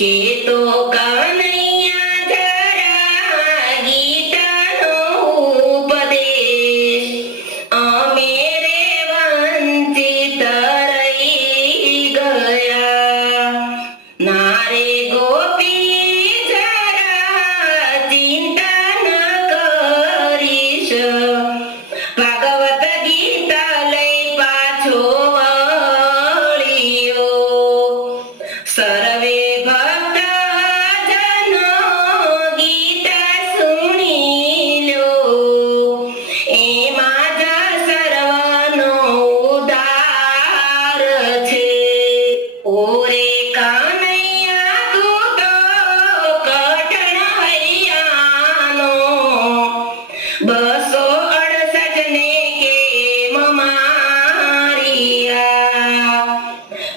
કે તો કનૈયા જરા ગીતાનો ઉપદેશ અમે રે વંચિત રહી ગયા. નારે ગોપી જરા ચિંતા ન કરીશ, ભાગવત ગીતા લઈ પાછો વળ્યો. સર્વે ભક્તજનો ગીતા સુણી લો, એમાં જ સર્વનો ઉદ્ધાર છે. ઓરે કનૈયા તું તો કઠણ હૈયાનો, 268 ને કેમ માર્યા.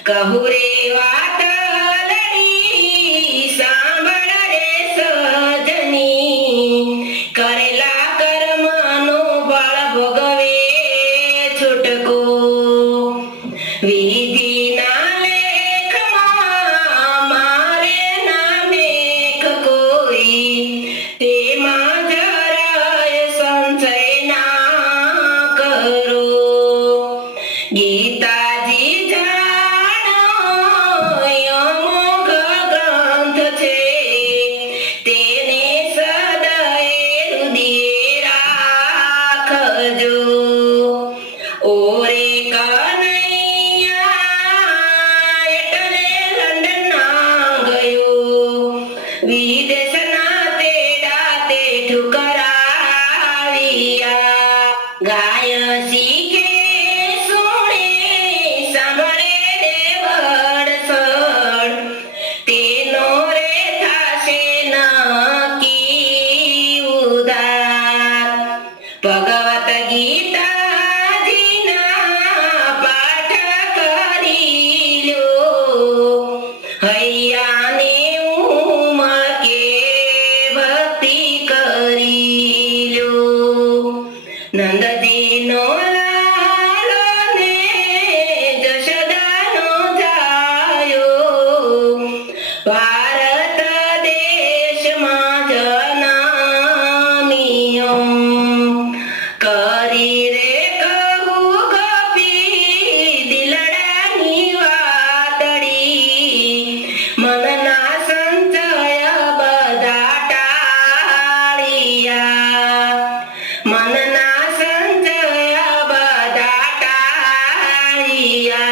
કહું રે વાત લડી સાંભળ રે સજની, કરેલા કર્મનો ફળ ભોગવે છૂટકો. વિધિના લેખમાં મારે ના મેઘ કોઈ, તેમાં જરાય સંશય ના કરો. ગીતાજી જાણો અમોઘ ગ્રંથ છે, તેને સદાય હૃદયે રાખજો. ઓરે કનૈયા એટલે લંડન ગયો, વિદેશના તેડા તે ઠુકરાવ્યા. ગાય શીખે સુણે સાંભળે રે વડસર, તેનો રે થાશે નક્કી ઉદ્ધાર. ભગવત ગીતાજીના પાઠ કરી લો, હૈયાને ઉમકે ભક્તિ કરી લો. નંદજીનો લાલો ને જશોદાનો જાયો, ભારત દેશમાં જન્મ્યો. કરી રે કહું ગોપી દિલડાની વાતડી, મનના સંચય બધા ટાળ્યા. મનના સંચય બધા ટાળ્યા.